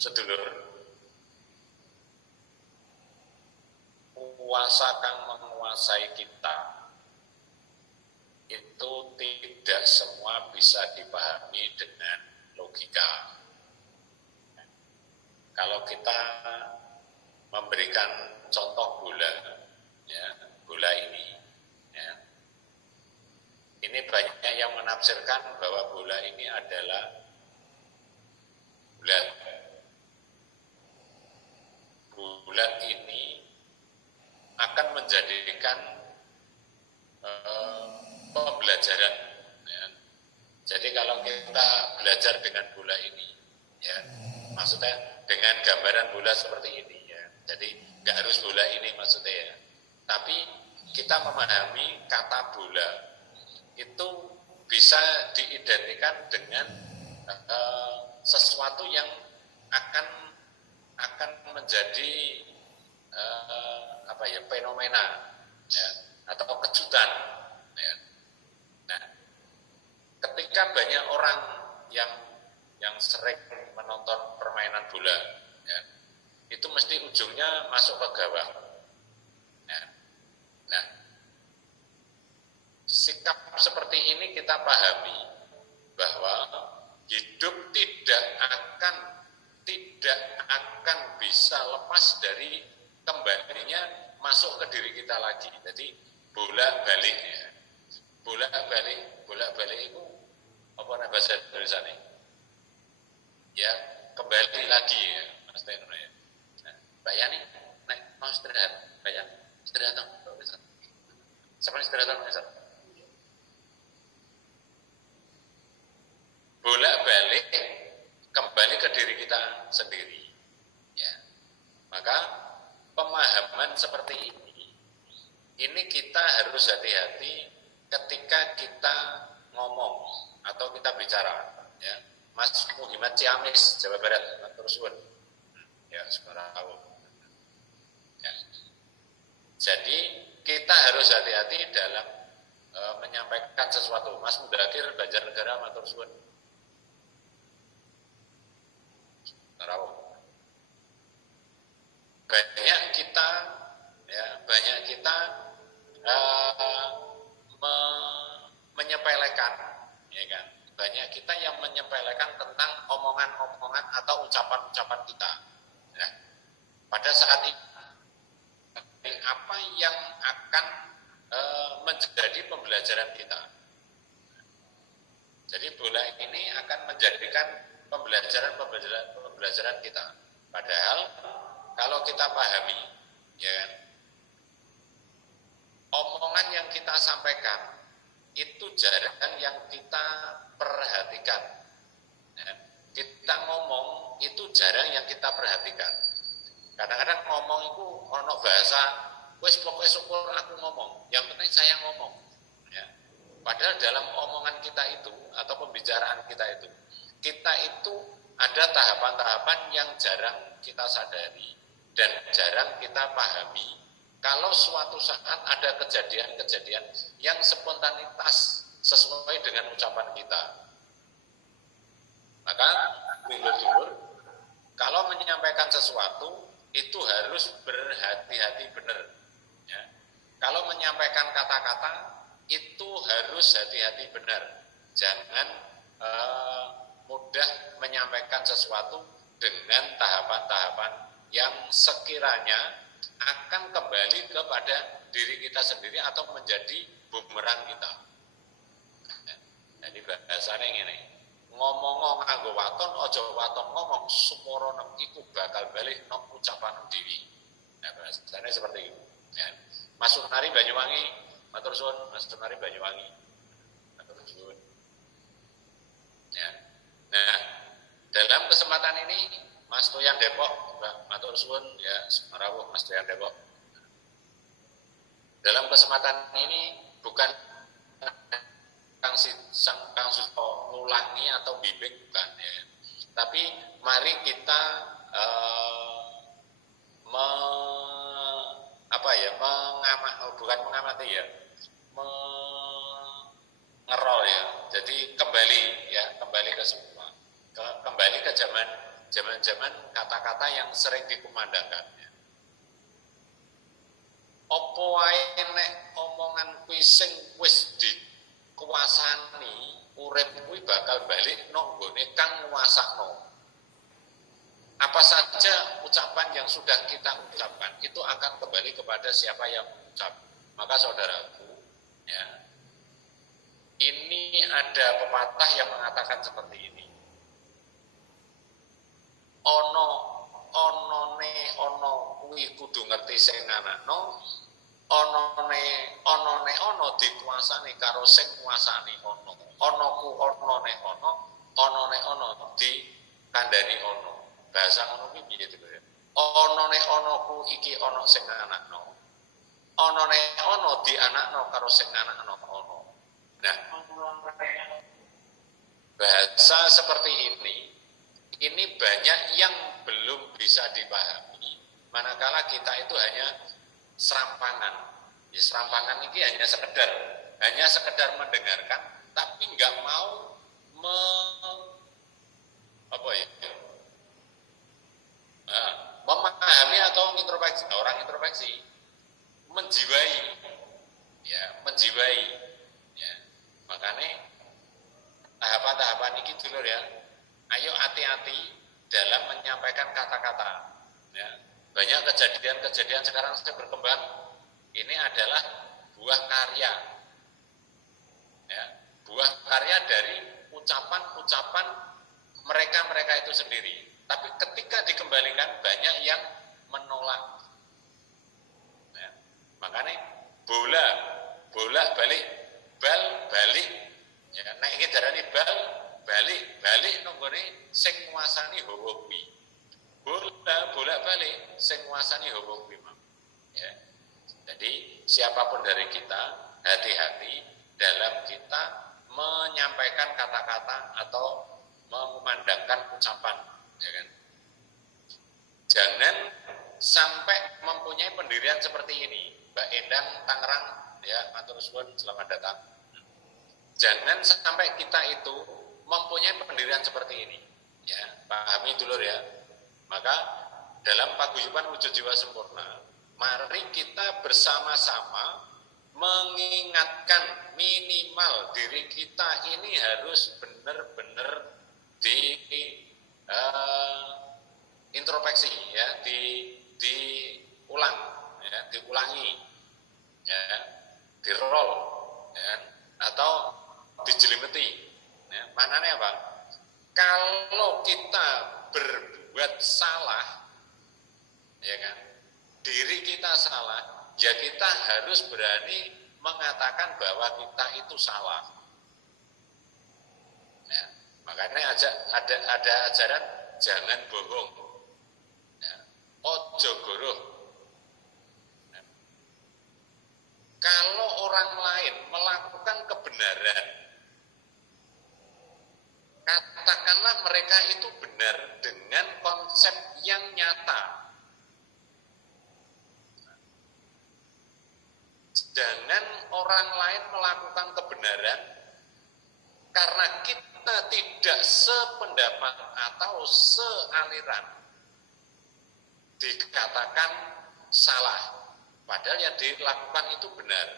sedulur, kuasa kang menguasai kita itu tidak semua bisa dipahami dengan logika. Kalau kita memberikan contoh bola, ya, bola ini, ya, ini banyak yang menafsirkan bahwa bola ini adalah bulat. Bulat ini akan menjadikan pembelajaran. Ya. Jadi kalau kita belajar dengan bola ini, ya, maksudnya dengan gambaran bola seperti ini, ya. Jadi nggak harus bola ini maksudnya, ya. Tapi kita memahami kata bola itu bisa diidentikan dengan sesuatu yang akan menjadi fenomena, ya, atau kejutan, ya. Nah, ketika banyak orang yang sering menonton permainan bola, ya, itu mesti ujungnya masuk ke gawang. Ya. Nah, sikap seperti ini kita pahami bahwa hidup tidak akan bisa lepas dari kembalinya masuk ke diri kita lagi. Jadi bolak-balik, ya. Bolak-balik itu apa bahasa Indonesia nih? Ya, kembali lagi, ya, Mas Teno, ya. Nah, Mbak Yani, mau istirahat, Mbak Yani, istirahat dong. Sampai istirahat dong, bolak-balik kembali ke diri kita sendiri, ya. Maka pemahaman seperti ini kita harus hati-hati ketika kita ngomong atau kita bicara, ya. Mas Muhammad Ciamis, Jawa Barat, terus ya, sekarang tahu. Ya. Jadi kita harus hati-hati dalam menyampaikan sesuatu. Mas Mudakir, Banjarnegara, matur suwun. Banyak kita menyepelekan, ya kan? Banyak kita yang menyepelekan tentang omongan-omongan atau ucapan-ucapan kita. Nah, pada saat ini apa yang akan menjadi pembelajaran kita? Jadi bola ini akan menjadikan pembelajaran kita. Padahal kalau kita pahami, ya kan, omongan yang kita sampaikan itu jarang yang kita perhatikan. Ya. Kita ngomong itu jarang yang kita perhatikan. Kadang-kadang ngomong itu ono bahasa, wes pokoknya syukur aku ngomong, yang penting saya ngomong. Ya. Padahal dalam omongan kita itu atau pembicaraan kita itu ada tahapan-tahapan yang jarang kita sadari dan jarang kita pahami. Kalau suatu saat ada kejadian-kejadian yang spontanitas sesuai dengan ucapan kita, maka dulur-dulur, kalau menyampaikan sesuatu itu harus berhati-hati benar. Ya. Kalau menyampaikan kata-kata itu harus hati-hati benar. Jangan mudah menyampaikan sesuatu dengan tahapan-tahapan yang sekiranya akan kembali kepada diri kita sendiri atau menjadi bumerang kita. Jadi bahasanya ini, ngomong nganggo waton, ojo waton ngomong, sumoro nem iku bakal balik nem ucapan dewi. Nah, bahasanya seperti itu. Ya. Mas Sunari Banyuwangi, matur suwun, Mas Sunari Banyuwangi, matur suwun. Ya. Nah, dalam kesempatan ini Mas Toyan Depok, matur suwun, ya, rawuh Mas Toyan Depok. Dalam kesempatan ini bukan Kang Suto ngulangi atau bimbing, bukan, ya. Tapi mari kita ngerol, ya. Jadi kembali ke semua, kembali ke zaman zaman-zaman kata-kata yang sering dikumandangkannya. Apa wae nek omongan kuwi sing wis dikuasani, urip kuwi bakal balik nang nggone kang nguasakno. Apa saja ucapan yang sudah kita ucapkan itu akan kembali kepada siapa yang mengucap. Maka saudaraku, ya, ini ada pepatah yang mengatakan seperti ini. Ono kuwi kudu ngerti sing anakno, ono dikuasani karo sing nguasani ono. Ono ku onone ono dikandani ono. Bahasa ono ki piye to ya? Ono ku iki ono sing anakno. Ono di anakno karo sing anakno ono. Nah, bahasa seperti ini banyak yang belum bisa dipahami, manakala kita itu hanya serampangan. Ya, serampangan ini hanya sekedar mendengarkan, tapi nggak mau memahami atau introspeksi. Orang introspeksi menjiwai, ya. Makanya tahapan-tahapan ini dulu ya. Ayo hati-hati dalam menyampaikan kata-kata. Ya. Banyak kejadian-kejadian sekarang sedang berkembang. Ini adalah buah karya. Ya. Buah karya dari ucapan-ucapan mereka itu sendiri. Tapi ketika dikembalikan banyak yang menolak. Ya. Makanya bola balik, bal balik. Ya, nek iki darani bal balik nonggone sing nguasani hawa kuwi. Bola balik sing nguasani hawa kuwi, ya. Jadi siapapun dari kita hati-hati dalam kita menyampaikan kata-kata atau mengumandangkan ucapan, ya kan. Jangan sampai mempunyai pendirian seperti ini. Mbak Endang Tangerang, ya, matur suwun, selamat datang. Jangan sampai kita itu mempunyai pendirian seperti ini, ya, pahami dulu ya. Maka dalam paguyuban wujud jiwa sempurna, mari kita bersama-sama mengingatkan minimal diri kita ini harus benar-benar introspeksi, ya, diulangi, ya, dirol, ya, atau dijelimeti. Ya, maknanya apa? Kalau kita berbuat salah, ya kan, diri kita salah, ya kita harus berani mengatakan bahwa kita itu salah. Ya, makanya ada ajaran jangan bohong, ya, ojo goroh. Ya. Kalau orang lain melakukan kebenaran, katakanlah mereka itu benar dengan konsep yang nyata. Jangan orang lain melakukan kebenaran karena kita tidak sependapat atau sealiran dikatakan salah, padahal yang dilakukan itu benar.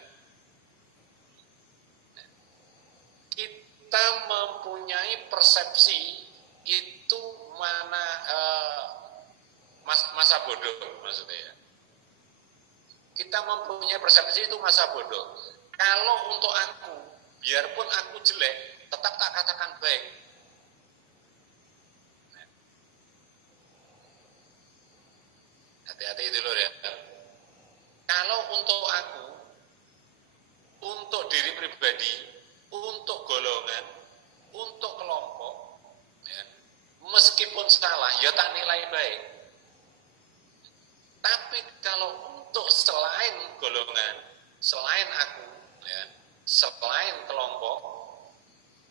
Kita mempunyai persepsi itu mana masa bodoh maksudnya ya. Kita mempunyai persepsi itu masa bodoh. Kalau untuk aku, biarpun aku jelek, tetap tak katakan baik. Hati-hati itu loh ya. Kalau untuk aku, untuk diri pribadi, untuk golongan, untuk kelompok, ya, meskipun salah, ya tak nilai baik. Tapi kalau untuk selain golongan, selain aku, ya, selain kelompok,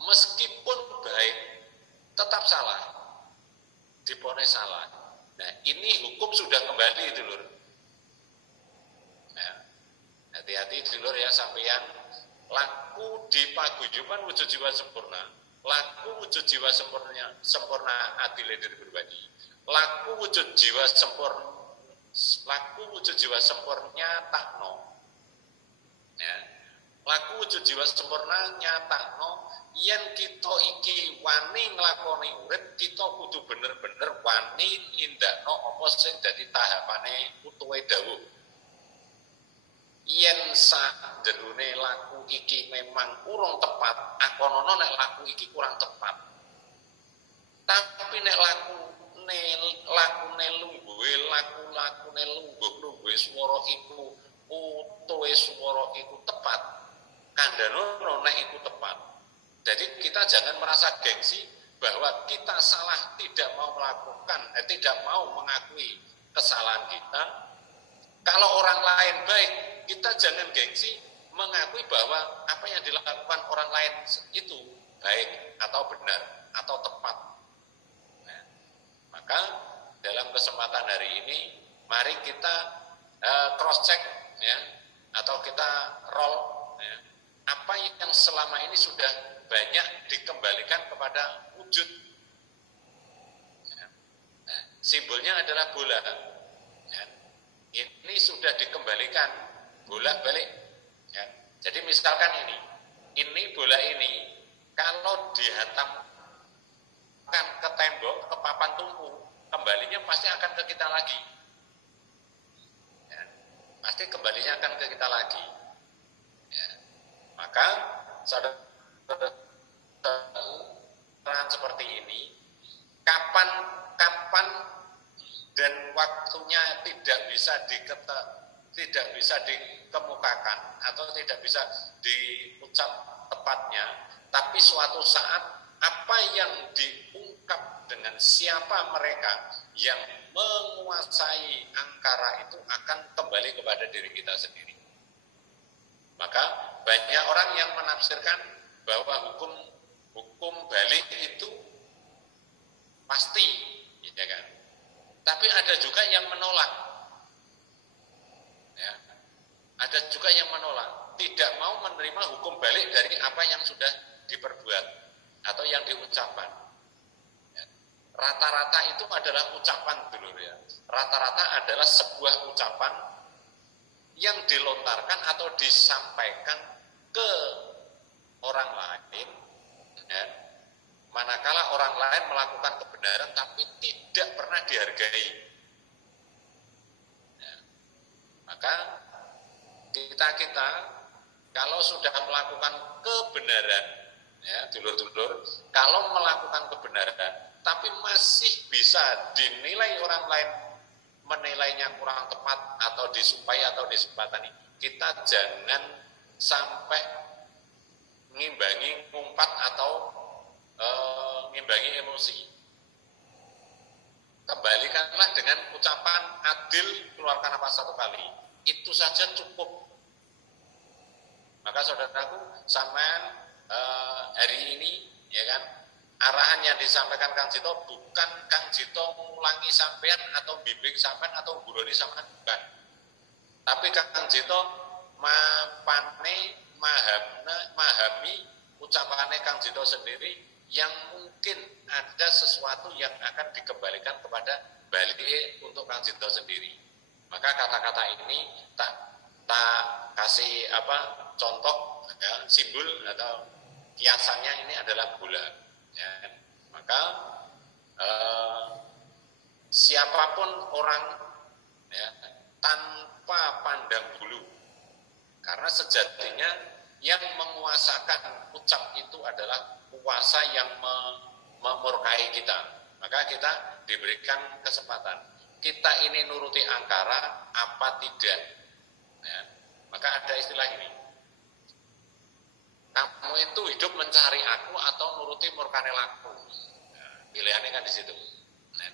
meskipun baik, tetap salah, diponis salah. Nah, ini hukum sudah kembali dulur. Nah, hati-hati dulur ya sampeyan laku di paguyuban wujud jiwa sempurna. laku wujud jiwa sempurna adil diri pribadi, laku wujud jiwa sempurna takno, ya, laku wujud jiwa sempurna nyatakno yen kita iki wani nglakoni urip, kita kudu bener-bener wani nindakno apa sing dadi tahapane utuhe dawuh. Yen sajerone laku iki memang kurang tepat, akonono nek laku iki kurang tepat. Tapi nek lakune lungguh swara iku utuhe swara iku tepat, kandhane nek iku tepat. Jadi kita jangan merasa gengsi bahwa kita salah, tidak mau mengakui kesalahan kita. Kalau orang lain baik, kita jangan gengsi mengakui bahwa apa yang dilakukan orang lain itu baik atau benar atau tepat. Nah, maka dalam kesempatan hari ini, mari kita cross check, ya, atau kita roll, ya, apa yang selama ini sudah banyak dikembalikan kepada wujud. Ya. Nah, simbolnya adalah bola. Ya. Ini sudah dikembalikan bolak-balik. Ya. Jadi misalkan ini bola ini kalau dihantamkan ke tembok, ke papan tungku, kembalinya pasti akan ke kita lagi. Ya. Pasti kembalinya akan ke kita lagi. Ya. Maka saudara seperti ini, kapan dan waktunya tidak bisa dikemukakan atau tidak bisa diucap tepatnya, tapi suatu saat apa yang diungkap dengan siapa mereka yang menguasai angkara itu akan kembali kepada diri kita sendiri. Maka banyak orang yang menafsirkan bahwa hukum balik itu pasti, ya kan? Tapi ada juga yang menolak, ya. Ada juga yang menolak, tidak mau menerima hukum balik dari apa yang sudah diperbuat atau yang diucapkan. Ya. Rata-rata itu adalah ucapan dulu, ya. Rata-rata adalah sebuah ucapan yang dilontarkan atau disampaikan ke orang lain, ya, manakala orang lain melakukan kebenaran tapi tidak pernah dihargai. Ya. Maka kita kalau sudah melakukan kebenaran, ya, dulur-dulur, kalau melakukan kebenaran tapi masih bisa dinilai orang lain menilainya kurang tepat atau disupai atau disempatani, kita jangan sampai ngimbangi ngumpat atau ngimbangi emosi. Kembalikanlah dengan ucapan adil, keluarkan nafas satu kali, itu saja cukup. Maka saudaraku, sampean hari ini, ya kan, arahan yang disampaikan Kang Jito bukan Kang Jito mengulangi sampean atau bimbing sampean atau guruni sampean, bukan. Tapi Kang Jito memahami ucapannya Kang Jito sendiri yang mungkin ada sesuatu yang akan dikembalikan kepada balik untuk Kang Jito sendiri. Maka kata-kata ini tak kasih contoh, ya, simbol atau kiasannya ini adalah bola. Ya. Maka siapapun orang, ya, tanpa pandang bulu, karena sejatinya yang menguasakan ucap itu adalah kuasa yang memurkai kita. Maka kita diberikan kesempatan. Kita ini nuruti angkara apa tidak? Ya. Maka ada istilah ini. Kamu itu hidup mencari aku atau nuruti murkane laku. Ya, pilihannya kan di situ. Nah,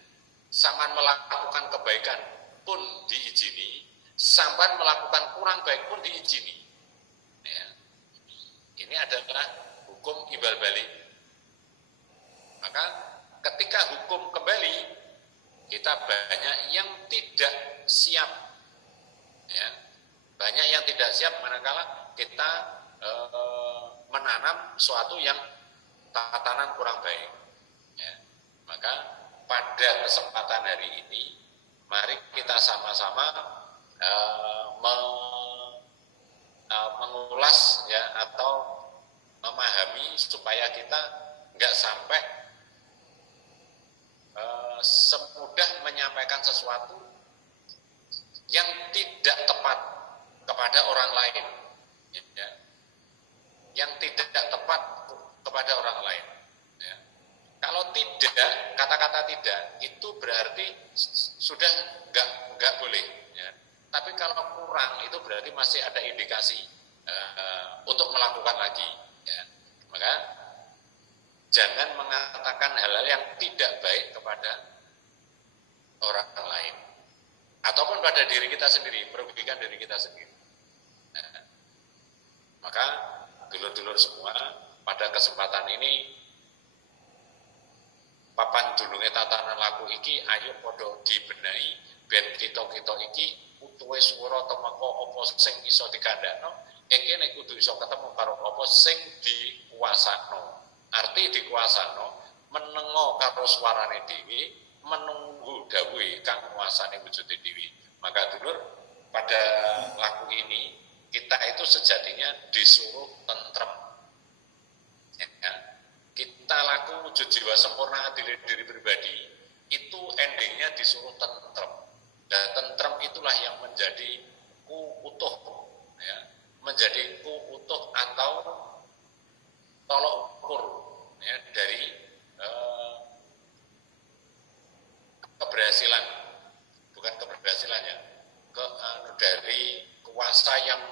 sampean melakukan kebaikan pun diizini, sampean melakukan kurang baik pun diizini. Ya. Ini adalah hukum imbal balik. Maka ketika hukum kembali, kita banyak yang tidak siap, ya, banyak yang tidak siap manakala kita menanam suatu yang tatanan kurang baik. Ya. Maka pada kesempatan hari ini, mari kita sama-sama mengulas ya, atau memahami supaya kita nggak sampai semudah menyampaikan sesuatu yang tidak tepat kepada orang lain, ya. Yang tidak tepat kepada orang lain. Ya. Kalau tidak, kata-kata tidak itu berarti sudah nggak boleh. Ya. Tapi kalau kurang itu berarti masih ada indikasi untuk melakukan lagi. Ya. Maka jangan mengatakan hal-hal yang tidak baik kepada orang lain, ataupun pada diri kita sendiri, merugikan diri kita sendiri. Nah, maka dulur-dulur semua, pada kesempatan ini papan dununge tatanan laku iki ayo padha dibenahi ben kita-kita iki utuhe swara temeka apa sing iso dikandhakno, ing kene kudu iso ketemu karo apa sing dikuasakno. Arti dikuasakno menengo karo swarane dhewe, menunggu dawuhe kang nguasani wujude dhewe. Maka dulur, pada laku ini kita itu sejatinya disuruh tentrem. Ya. Kita laku wujud jiwa sempurna diri pribadi itu endingnya disuruh tentrem. Dan tentrem itulah yang menjadi utuh, ya. Menjadi utuh atau tolok ukur, ya, dari keberhasilan, bukan keberhasilannya, dari kuasa yang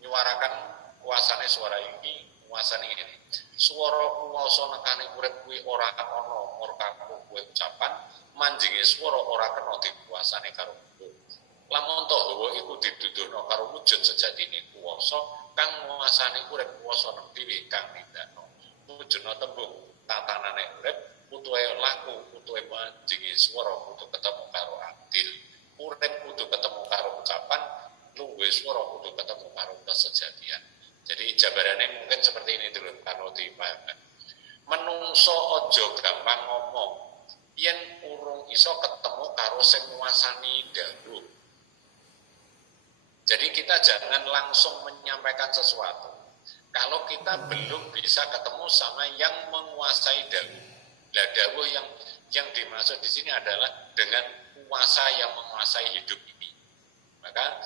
menyuarakan kuasane suara ini, kuasane ini. Suara kuasa nekane urip kuwi ora ana murkaku kuwi ucapan, manjinge suara ora kena dikuasane karo lamun to hawa iku diduduhno karo wujud sejatine kuwasa kang nguasani urip kuwasa nang dhewe kang nindakno wujudna tembung tatanane urip utuhe laku utuhe manjinge swara kudu ketemu karo adil, urip kudu ketemu karo ucapan, luwe swara kudu ketemu karo kesejatian. Jadi jabarannya mungkin seperti ini dulu kalau dipahamkan. Menungso aja gampang ngomong yen urung iso ketemu karo sing nguasani dahulu. Jadi kita jangan langsung menyampaikan sesuatu kalau kita belum bisa ketemu sama yang menguasai dawuh. Nah, dawuh yang dimaksud di sini adalah dengan kuasa yang menguasai hidup ini. Maka